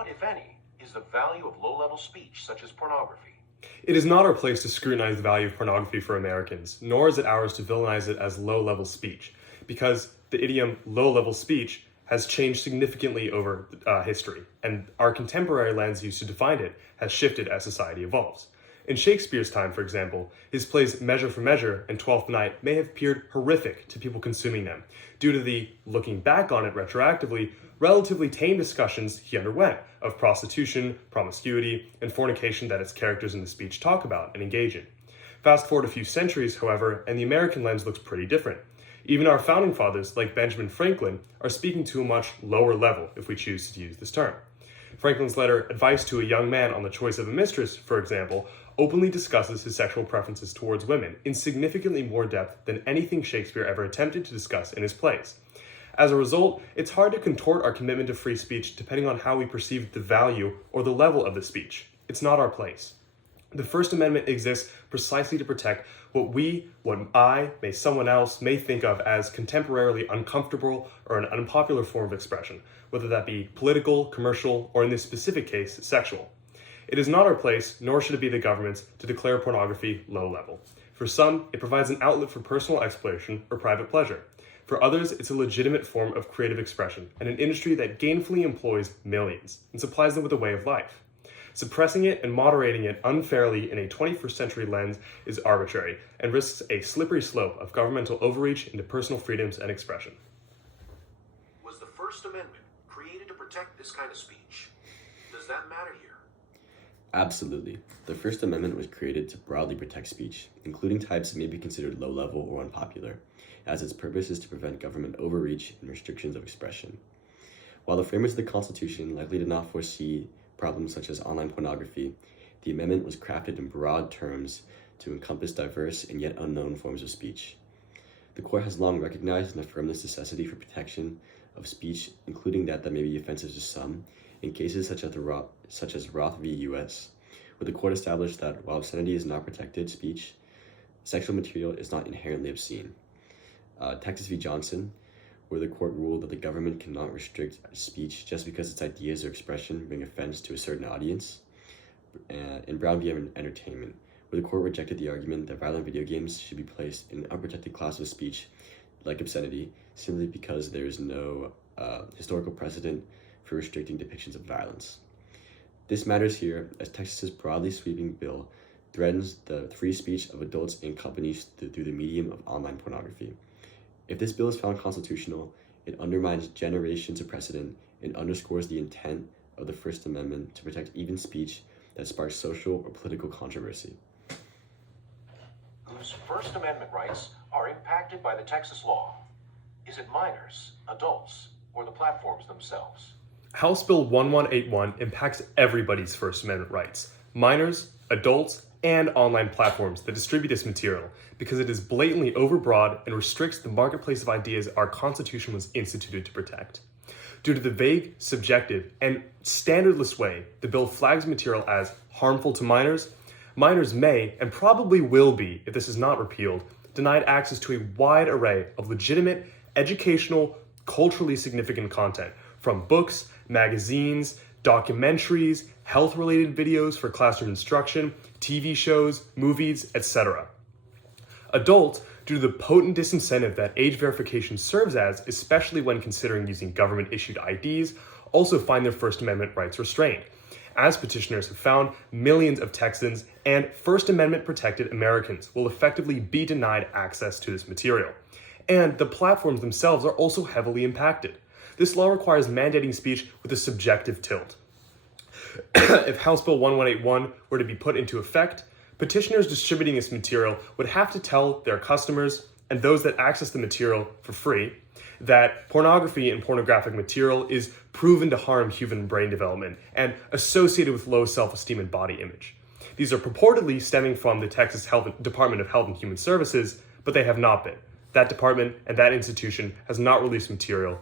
what, if any, is the value of low-level speech such as pornography? It is not our place to scrutinize the value of pornography for Americans, nor is it ours to villainize it as low-level speech, because the idiom low-level speech has changed significantly over history, and our contemporary lens used to define it has shifted as society evolves. In Shakespeare's time, for example, his plays Measure for Measure and Twelfth Night may have appeared horrific to people consuming them, due to the, looking back on it retroactively, relatively tame discussions he underwent of prostitution, promiscuity, and fornication that its characters in the speech talk about and engage in. Fast forward a few centuries, however, and the American lens looks pretty different. Even our founding fathers, like Benjamin Franklin, are speaking to a much lower level, if we choose to use this term. Franklin's letter, Advice to a Young Man on the Choice of a Mistress, for example, openly discusses his sexual preferences towards women in significantly more depth than anything Shakespeare ever attempted to discuss in his plays. As a result, it's hard to contort our commitment to free speech depending on how we perceive the value or the level of the speech. It's not our place. The First Amendment exists precisely to protect what I, someone else, may think of as contemporarily uncomfortable or an unpopular form of expression, whether that be political, commercial, or in this specific case, sexual. It is not our place, nor should it be the government's, to declare pornography low level. For some, it provides an outlet for personal exploration or private pleasure. For others, it's a legitimate form of creative expression and an industry that gainfully employs millions and supplies them with a way of life. Suppressing it and moderating it unfairly in a 21st century lens is arbitrary and risks a slippery slope of governmental overreach into personal freedoms and expression. Was the First Amendment created to protect this kind of speech? Does that matter here? Absolutely. The First Amendment was created to broadly protect speech, including types that may be considered low-level or unpopular, as its purpose is to prevent government overreach and restrictions of expression. While the framers of the Constitution likely did not foresee problems such as online pornography, the amendment was crafted in broad terms to encompass diverse and yet unknown forms of speech. The court has long recognized and affirmed this necessity for protection of speech, including that may be offensive to some, in cases such as Roth v. U.S., where the court established that while obscenity is not protected speech, sexual material is not inherently obscene. Texas v. Johnson, where the court ruled that the government cannot restrict speech just because its ideas or expression bring offense to a certain audience. In Brown v. Entertainment, where the court rejected the argument that violent video games should be placed in an unprotected class of speech like obscenity, simply because there is no historical precedent for restricting depictions of violence. This matters here as Texas's broadly sweeping bill threatens the free speech of adults and companies through the medium of online pornography. If this bill is found constitutional, it undermines generations of precedent and underscores the intent of the First Amendment to protect even speech that sparks social or political controversy. Whose First Amendment rights are impacted by the Texas law? Is it minors, adults, or the platforms themselves? House Bill 1181 impacts everybody's First Amendment rights, minors, adults, and online platforms that distribute this material, because it is blatantly overbroad and restricts the marketplace of ideas our Constitution was instituted to protect. Due to the vague, subjective, and standardless way the bill flags material as harmful to minors, minors may, and probably will be, if this is not repealed, denied access to a wide array of legitimate, educational, culturally significant content, from books, magazines, documentaries, health-related videos for classroom instruction, TV shows, movies, etc. Adults, due to the potent disincentive that age verification serves as, especially when considering using government-issued IDs, also find their First Amendment rights restrained. As petitioners have found, millions of Texans and First Amendment-protected Americans will effectively be denied access to this material. And the platforms themselves are also heavily impacted. This law requires mandating speech with a subjective tilt. If House Bill 1181 were to be put into effect, petitioners distributing this material would have to tell their customers and those that access the material for free that pornography and pornographic material is proven to harm human brain development and associated with low self-esteem and body image. These are purportedly stemming from the Texas Department of Health and Human Services, but they have not been. That department and that institution has not released material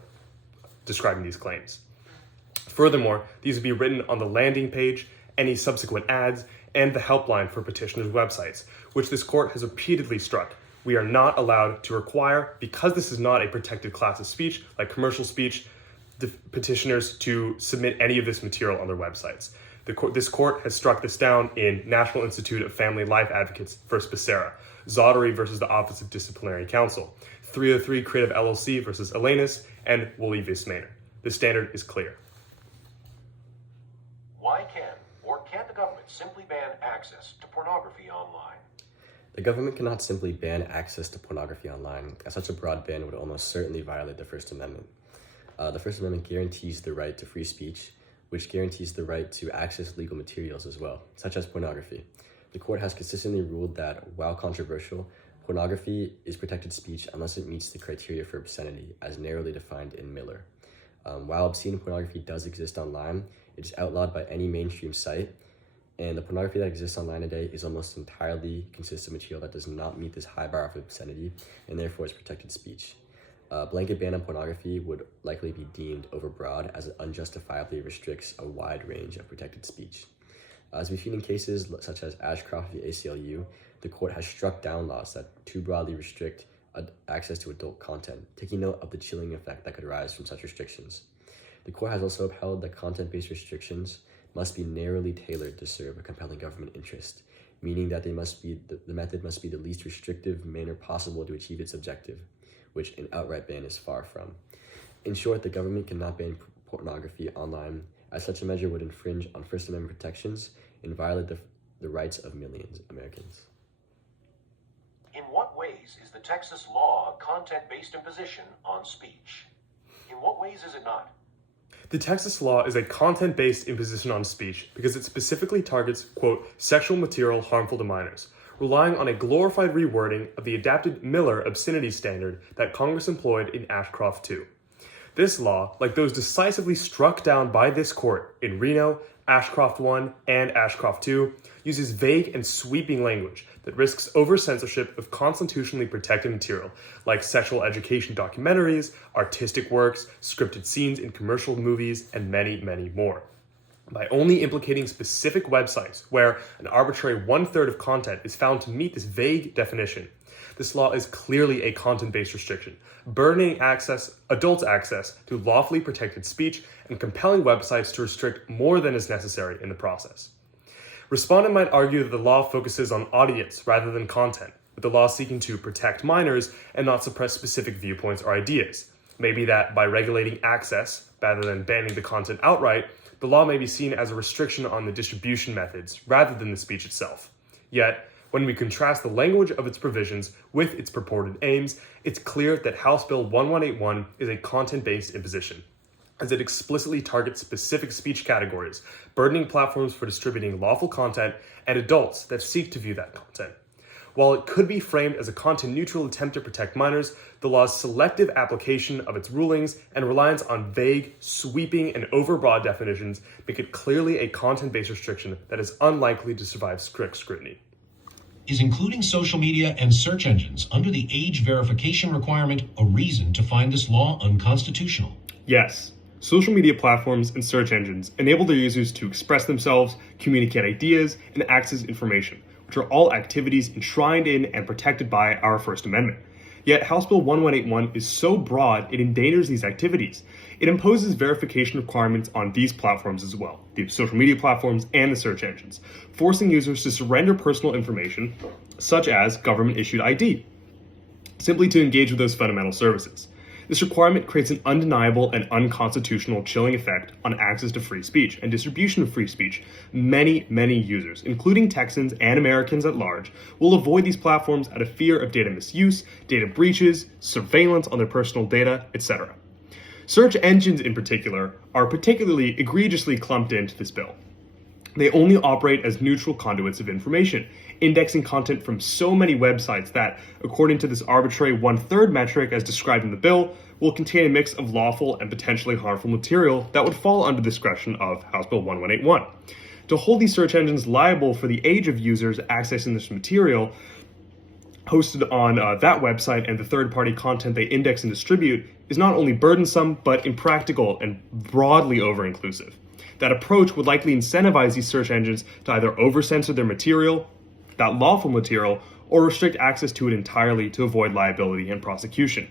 describing these claims. Furthermore, these would be written on the landing page, any subsequent ads, and the helpline for petitioners' websites, which this court has repeatedly struck. We are not allowed to require, because this is not a protected class of speech, like commercial speech, petitioners to submit any of this material on their websites. This court has struck this down in National Institute of Family Life Advocates versus Becerra, Zottery versus the Office of Disciplinary Counsel, 303 Creative LLC versus Elenis, and Woolley v. Maynard. The standard is clear. Why can or can't the government simply ban access to pornography online? The government cannot simply ban access to pornography online, as such a broad ban would almost certainly violate the First Amendment. The First Amendment guarantees the right to free speech, which guarantees the right to access legal materials as well, such as pornography. The court has consistently ruled that, while controversial, pornography is protected speech unless it meets the criteria for obscenity, as narrowly defined in Miller. While obscene pornography does exist online, it is outlawed by any mainstream site, and the pornography that exists online today is almost entirely consists of material that does not meet this high bar of obscenity, and therefore is protected speech. A blanket ban on pornography would likely be deemed overbroad, as it unjustifiably restricts a wide range of protected speech. As we've seen in cases such as Ashcroft v. ACLU, the court has struck down laws that too broadly restrict access to adult content, taking note of the chilling effect that could arise from such restrictions. The court has also upheld that content-based restrictions must be narrowly tailored to serve a compelling government interest, meaning that the method must be the least restrictive manner possible to achieve its objective, which an outright ban is far from. In short, the government cannot ban pornography online, as such a measure would infringe on First Amendment protections and violate the rights of millions of Americans. In what ways is the Texas law a content-based imposition on speech? In what ways is it not? The Texas law is a content-based imposition on speech because it specifically targets, quote, sexual material harmful to minors, relying on a glorified rewording of the adapted Miller obscenity standard that Congress employed in Ashcroft 2. This law, like those decisively struck down by this court in Reno, Ashcroft 1, and Ashcroft 2, uses vague and sweeping language that risks over-censorship of constitutionally protected material like sexual education documentaries, artistic works, scripted scenes in commercial movies, and many, many more. By only implicating specific websites where an arbitrary 1/3 of content is found to meet this vague definition, this law is clearly a content-based restriction, burdening adults' access to lawfully protected speech and compelling websites to restrict more than is necessary in the process. Respondent might argue that the law focuses on audience rather than content, with the law seeking to protect minors and not suppress specific viewpoints or ideas. Maybe that by regulating access, rather than banning the content outright, the law may be seen as a restriction on the distribution methods rather than the speech itself. Yet, when we contrast the language of its provisions with its purported aims, it's clear that House Bill 1181 is a content-based imposition, as it explicitly targets specific speech categories, burdening platforms for distributing lawful content and adults that seek to view that content. While it could be framed as a content-neutral attempt to protect minors, the law's selective application of its rulings and reliance on vague, sweeping, and overbroad definitions make it clearly a content-based restriction that is unlikely to survive strict scrutiny. Is including social media and search engines under the age verification requirement a reason to find this law unconstitutional? Yes. Social media platforms and search engines enable their users to express themselves, communicate ideas, and access information, which are all activities enshrined in and protected by our First Amendment. Yet House Bill 1181 is so broad it endangers these activities. It imposes verification requirements on these platforms as well, the social media platforms and the search engines, forcing users to surrender personal information, such as government-issued ID, simply to engage with those fundamental services. This requirement creates an undeniable and unconstitutional chilling effect on access to free speech and distribution of free speech. Many, many users, including Texans and Americans at large, will avoid these platforms out of fear of data misuse, data breaches, surveillance on their personal data, etc. Search engines in particular are particularly egregiously clumped into this bill. They only operate as neutral conduits of information, indexing content from so many websites that, according to this arbitrary 1/3 metric as described in the bill, will contain a mix of lawful and potentially harmful material that would fall under the discretion of House Bill 1181. To hold these search engines liable for the age of users accessing this material hosted on that website and the third-party content they index and distribute is not only burdensome, but impractical and broadly over-inclusive. That approach would likely incentivize these search engines to either over-censor their material, that lawful material, or restrict access to it entirely to avoid liability and prosecution.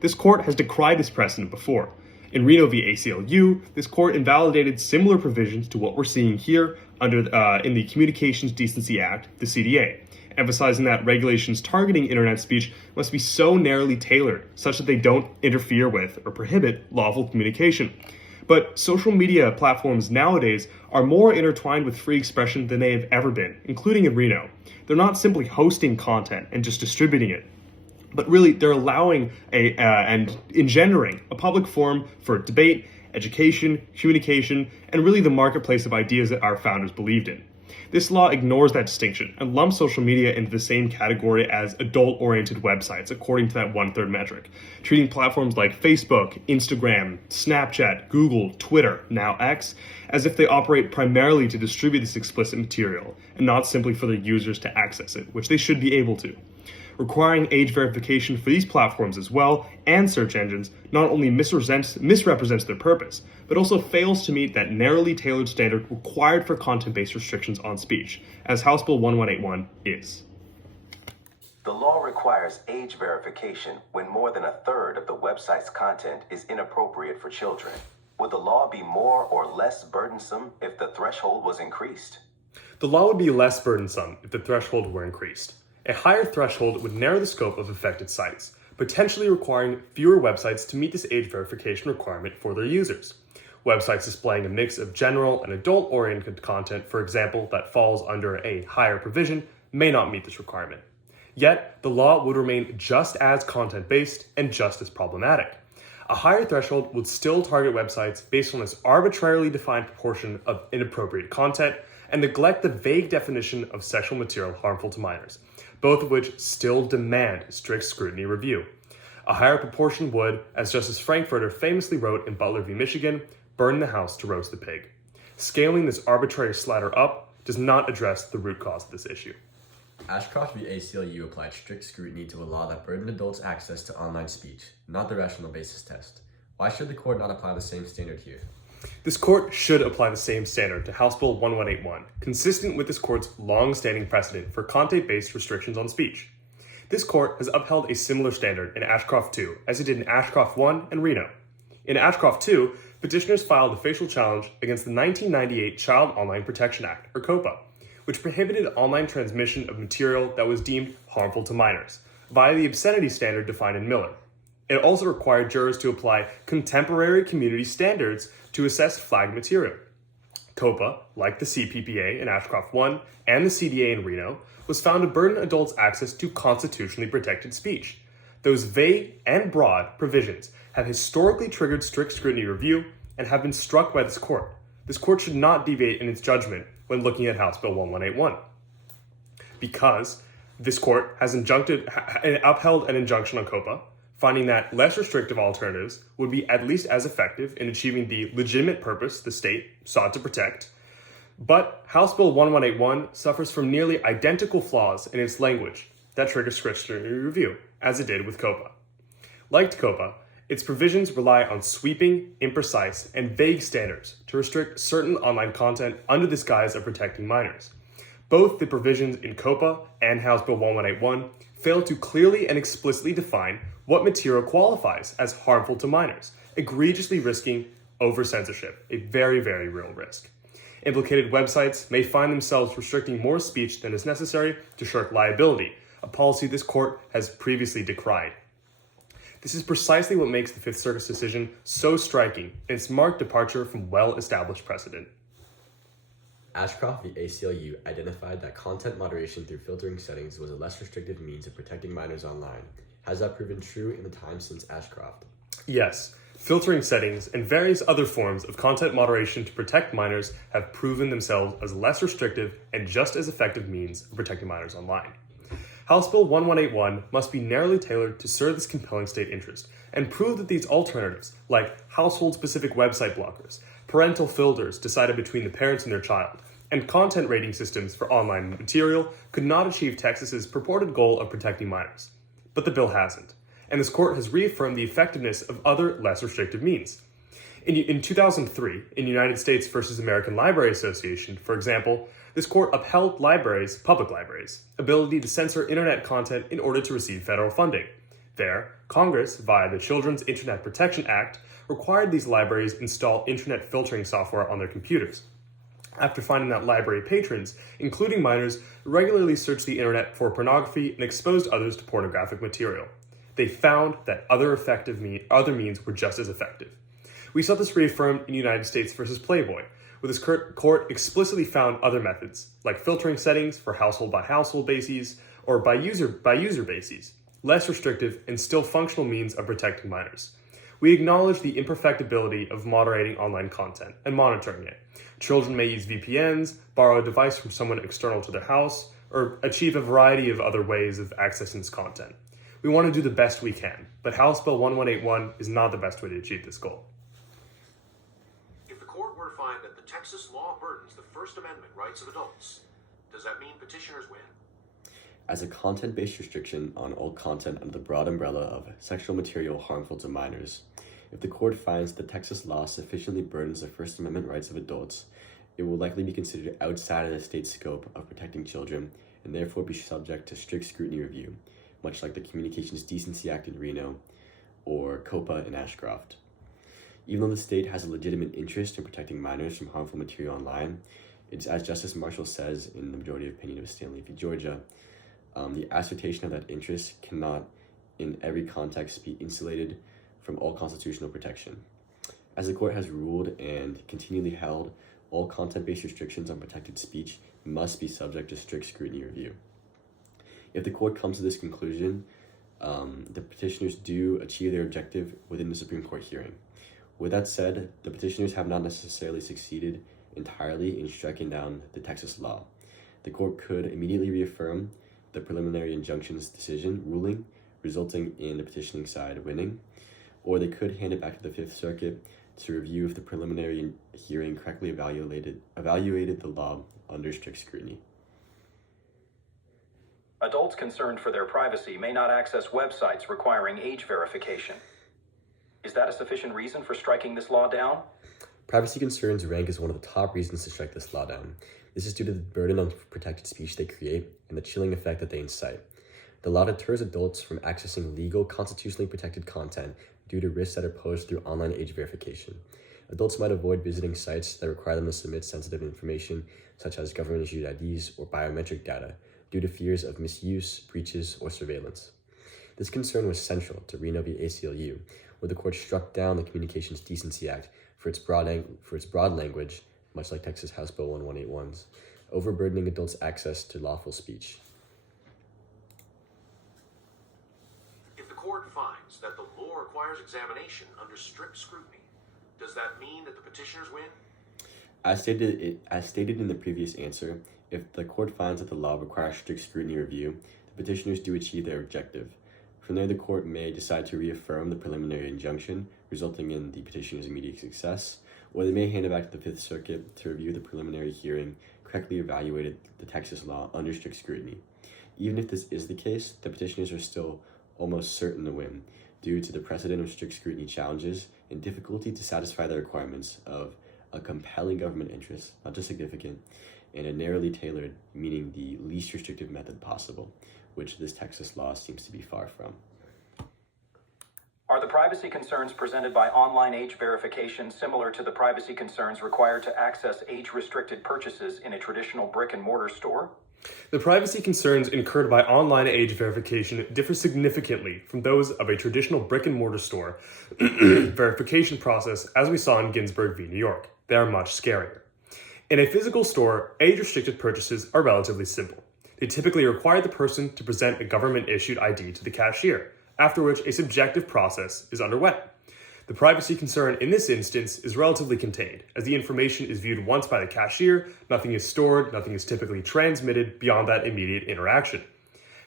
This court has decried this precedent before. In Reno v. ACLU, this court invalidated similar provisions to what we're seeing here in the Communications Decency Act, the CDA, emphasizing that regulations targeting internet speech must be so narrowly tailored such that they don't interfere with or prohibit lawful communication. But social media platforms nowadays are more intertwined with free expression than they have ever been, including in Reno. They're not simply hosting content and just distributing it, but really they're allowing and engendering a public forum for debate, education, communication, and really the marketplace of ideas that our founders believed in. This law ignores that distinction and lumps social media into the same category as adult-oriented websites, according to that 1/3 metric, treating platforms like Facebook, Instagram, Snapchat, Google, Twitter, now X, as if they operate primarily to distribute this explicit material and not simply for their users to access it, which they should be able to. Requiring age verification for these platforms as well, and search engines, not only misrepresents their purpose, but also fails to meet that narrowly tailored standard required for content-based restrictions on speech, as House Bill 1181 is. The law requires age verification when more than a third of the website's content is inappropriate for children. Would the law be more or less burdensome if the threshold was increased? The law would be less burdensome if the threshold were increased. A higher threshold would narrow the scope of affected sites, potentially requiring fewer websites to meet this age verification requirement for their users. Websites displaying a mix of general and adult-oriented content, for example, that falls under a higher provision, may not meet this requirement. Yet, the law would remain just as content-based and just as problematic. A higher threshold would still target websites based on this arbitrarily defined proportion of inappropriate content and neglect the vague definition of sexual material harmful to minors, both of which still demand strict scrutiny review. A higher proportion would, as Justice Frankfurter famously wrote in Butler v. Michigan, burn the house to roast the pig. Scaling this arbitrary slider up does not address the root cause of this issue. Ashcroft v. ACLU applied strict scrutiny to a law that burdened adults' access to online speech, not the rational basis test. Why should the court not apply the same standard here? This court should apply the same standard to House Bill 1181, consistent with this court's long-standing precedent for content-based restrictions on speech. This court has upheld a similar standard in Ashcroft 2, as it did in Ashcroft 1 and Reno. In Ashcroft 2, petitioners filed a facial challenge against the 1998 Child Online Protection Act, or COPA, which prohibited online transmission of material that was deemed harmful to minors, via the obscenity standard defined in Miller. It also required jurors to apply contemporary community standards to assess flagged material. COPA, like the CPPA in Ashcroft 1 and the CDA in Reno, was found to burden adults' access to constitutionally protected speech. Those vague and broad provisions have historically triggered strict scrutiny review and have been struck by this court. This court should not deviate in its judgment when looking at House Bill 1181. Because this court has upheld an injunction on COPA, finding that less restrictive alternatives would be at least as effective in achieving the legitimate purpose the state sought to protect. But House Bill 1181 suffers from nearly identical flaws in its language that trigger strict scrutiny review, as it did with COPA. Like COPA, its provisions rely on sweeping, imprecise, and vague standards to restrict certain online content under this guise of protecting minors. Both the provisions in COPA and House Bill 1181 fail to clearly and explicitly define what material qualifies as harmful to minors, egregiously risking over-censorship, a very, very real risk. Implicated websites may find themselves restricting more speech than is necessary to shirk liability, a policy this court has previously decried. This is precisely what makes the Fifth Circuit's decision so striking in its marked departure from well-established precedent. Ashcroft v. ACLU identified that content moderation through filtering settings was a less restrictive means of protecting minors online. Has that proven true in the time since Ashcroft? Yes, filtering settings and various other forms of content moderation to protect minors have proven themselves as less restrictive and just as effective means of protecting minors online. House Bill 1181 must be narrowly tailored to serve this compelling state interest and prove that these alternatives, like household-specific website blockers, parental filters decided between the parents and their child, and content rating systems for online material, could not achieve Texas's purported goal of protecting minors. But the bill hasn't, and this court has reaffirmed the effectiveness of other less restrictive means. In 2003, in United States versus American Library Association, for example, this court upheld public libraries' ability to censor internet content in order to receive federal funding. There, Congress, via the Children's Internet Protection Act, required these libraries install internet filtering software on their computers. After finding that library patrons, including minors, regularly searched the internet for pornography and exposed others to pornographic material, they found that other means were just as effective. We saw this reaffirmed in United States versus Playboy, where this court explicitly found other methods, like filtering settings for household-by-household bases or by user bases, less restrictive and still functional means of protecting minors. We acknowledge the imperfectibility of moderating online content and monitoring it. Children may use VPNs, borrow a device from someone external to their house, or achieve a variety of other ways of accessing this content. We want to do the best we can, but House Bill 1181 is not the best way to achieve this goal. If the court were to find that the Texas law burdens the First Amendment rights of adults, does that mean petitioners win? As a content-based restriction on all content under the broad umbrella of sexual material harmful to minors, if the court finds that Texas law sufficiently burdens the First Amendment rights of adults, it will likely be considered outside of the state's scope of protecting children and therefore be subject to strict scrutiny review, much like the Communications Decency Act in Reno or COPA in Ashcroft. Even though the state has a legitimate interest in protecting minors from harmful material online, it's as Justice Marshall says in the majority opinion of Stanley v. Georgia, the assertion of that interest cannot, in every context, be insulated from all constitutional protection. As the court has ruled and continually held, all content-based restrictions on protected speech must be subject to strict scrutiny review. If the court comes to this conclusion, the petitioners do achieve their objective within the Supreme Court hearing. With that said, the petitioners have not necessarily succeeded entirely in striking down the Texas law. The court could immediately reaffirm the preliminary injunction's ruling, resulting in the petitioning side winning, or they could hand it back to the Fifth Circuit to review if the preliminary hearing correctly evaluated the law under strict scrutiny. Adults concerned for their privacy may not access websites requiring age verification. Is that a sufficient reason for striking this law down? Privacy concerns rank as one of the top reasons to strike this law down. This is due to the burden on protected speech they create and the chilling effect that they incite. The law deters adults from accessing legal, constitutionally protected content due to risks that are posed through online age verification. Adults might avoid visiting sites that require them to submit sensitive information, such as government-issued IDs or biometric data, due to fears of misuse, breaches, or surveillance. This concern was central to Reno v. ACLU, where the court struck down the Communications Decency Act for its broad language, much like Texas House Bill 1181's, overburdening adults' access to lawful speech. If the court finds that the law requires examination under strict scrutiny, does that mean that the petitioners win? As stated in the previous answer, if the court finds that the law requires strict scrutiny review, the petitioners do achieve their objective. From there, the court may decide to reaffirm the preliminary injunction, resulting in the petitioner's immediate success, or they may hand it back to the Fifth Circuit to review the preliminary hearing, correctly evaluated the Texas law under strict scrutiny. Even if this is the case, the petitioners are still almost certain to win, due to the precedent of strict scrutiny challenges and difficulty to satisfy the requirements of a compelling government interest, not just significant, and a narrowly tailored, meaning the least restrictive method possible, which this Texas law seems to be far from. Are the privacy concerns presented by online age verification similar to the privacy concerns required to access age-restricted purchases in a traditional brick-and-mortar store? The privacy concerns incurred by online age verification differ significantly from those of a traditional brick-and-mortar store verification process, as we saw in Ginsburg v. New York. They are much scarier. In a physical store, age-restricted purchases are relatively simple. They typically require the person to present a government-issued ID to the cashier, after which a subjective process is underway. The privacy concern in this instance is relatively contained, as the information is viewed once by the cashier, nothing is stored, nothing is typically transmitted beyond that immediate interaction.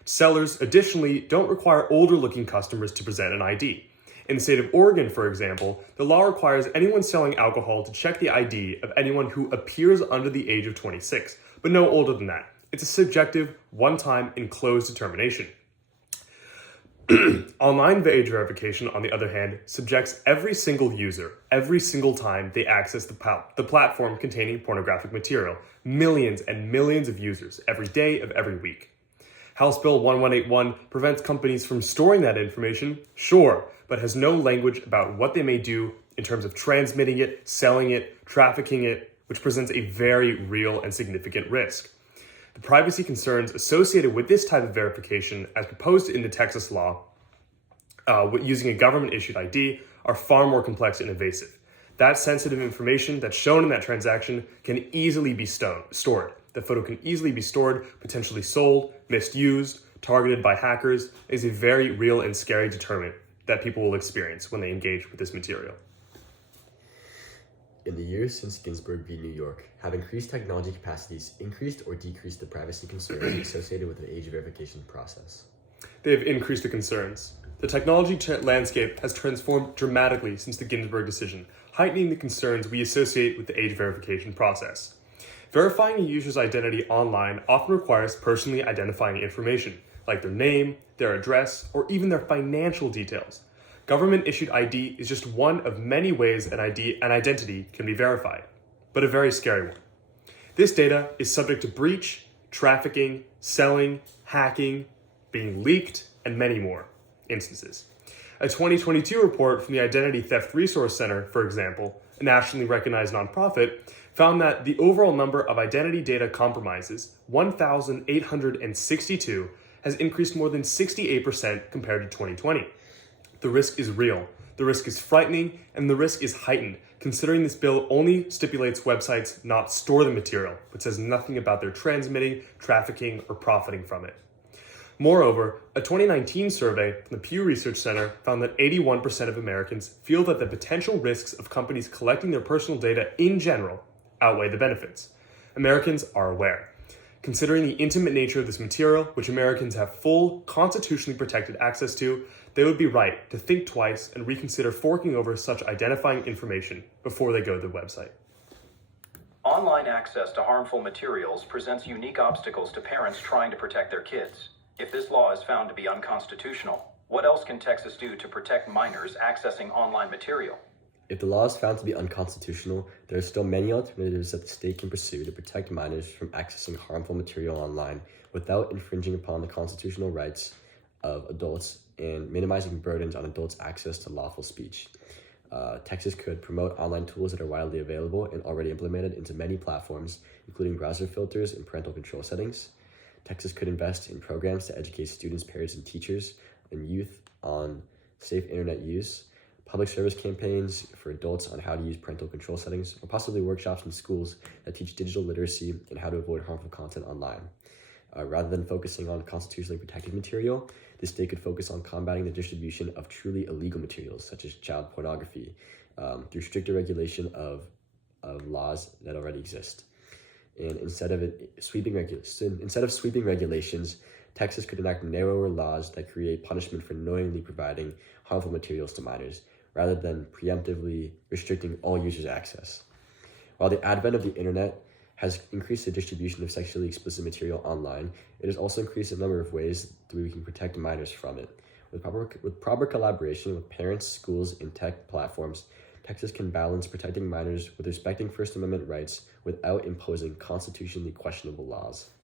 Sellers, additionally, don't require older-looking customers to present an ID. In the state of Oregon, for example, the law requires anyone selling alcohol to check the ID of anyone who appears under the age of 26, but no older than that. It's a subjective, one-time, enclosed determination. Online age verification, on the other hand, subjects every single user, every single time they access the platform containing pornographic material, millions and millions of users every day of every week. House Bill 1181 prevents companies from storing that information, sure, but has no language about what they may do in terms of transmitting it, selling it, trafficking it, which presents a very real and significant risk. The privacy concerns associated with this type of verification, as proposed in the Texas law, using a government-issued ID, are far more complex and invasive. That sensitive information that's shown in that transaction can easily be stored. The photo can easily be stored, potentially sold, misused, targeted by hackers. It is a very real and scary deterrent that people will experience when they engage with this material. In the years since Ginsburg v. New York, have increased technology capacities increased or decreased the privacy concerns associated with an age verification process? They have increased the concerns. The technology landscape has transformed dramatically since the Ginsburg decision, heightening the concerns we associate with the age verification process. Verifying a user's identity online often requires personally identifying information, like their name, their address, or even their financial details. Government-issued ID is just one of many ways an identity can be verified, but a very scary one. This data is subject to breach, trafficking, selling, hacking, being leaked, and many more instances. A 2022 report from the Identity Theft Resource Center, for example, a nationally recognized nonprofit, found that the overall number of identity data compromises, 1,862, has increased more than 68% compared to 2020. The risk is real, the risk is frightening, and the risk is heightened, considering this bill only stipulates websites not store the material, but says nothing about their transmitting, trafficking, or profiting from it. Moreover, a 2019 survey from the Pew Research Center found that 81% of Americans feel that the potential risks of companies collecting their personal data in general outweigh the benefits. Americans are aware. Considering the intimate nature of this material, which Americans have full, constitutionally protected access to, they would be right to think twice and reconsider forking over such identifying information before they go to the website. Online access to harmful materials presents unique obstacles to parents trying to protect their kids. If this law is found to be unconstitutional, what else can Texas do to protect minors accessing online material? If the law is found to be unconstitutional, there are still many alternatives that the state can pursue to protect minors from accessing harmful material online without infringing upon the constitutional rights of adults and minimizing burdens on adults' access to lawful speech. Texas could promote online tools that are widely available and already implemented into many platforms, including browser filters and parental control settings. Texas could invest in programs to educate students, parents, and teachers and youth on safe internet use, public service campaigns for adults on how to use parental control settings, or possibly workshops in schools that teach digital literacy and how to avoid harmful content online. Rather than focusing on constitutionally protected material, the state could focus on combating the distribution of truly illegal materials, such as child pornography, through stricter regulation of laws that already exist. And instead of sweeping regulations, Texas could enact narrower laws that create punishment for knowingly providing harmful materials to minors, rather than preemptively restricting all users' access. While the advent of the internet has increased the distribution of sexually explicit material online, it has also increased the number of ways that we can protect minors from it. With proper collaboration with parents, schools, and tech platforms, Texas can balance protecting minors with respecting First Amendment rights without imposing constitutionally questionable laws.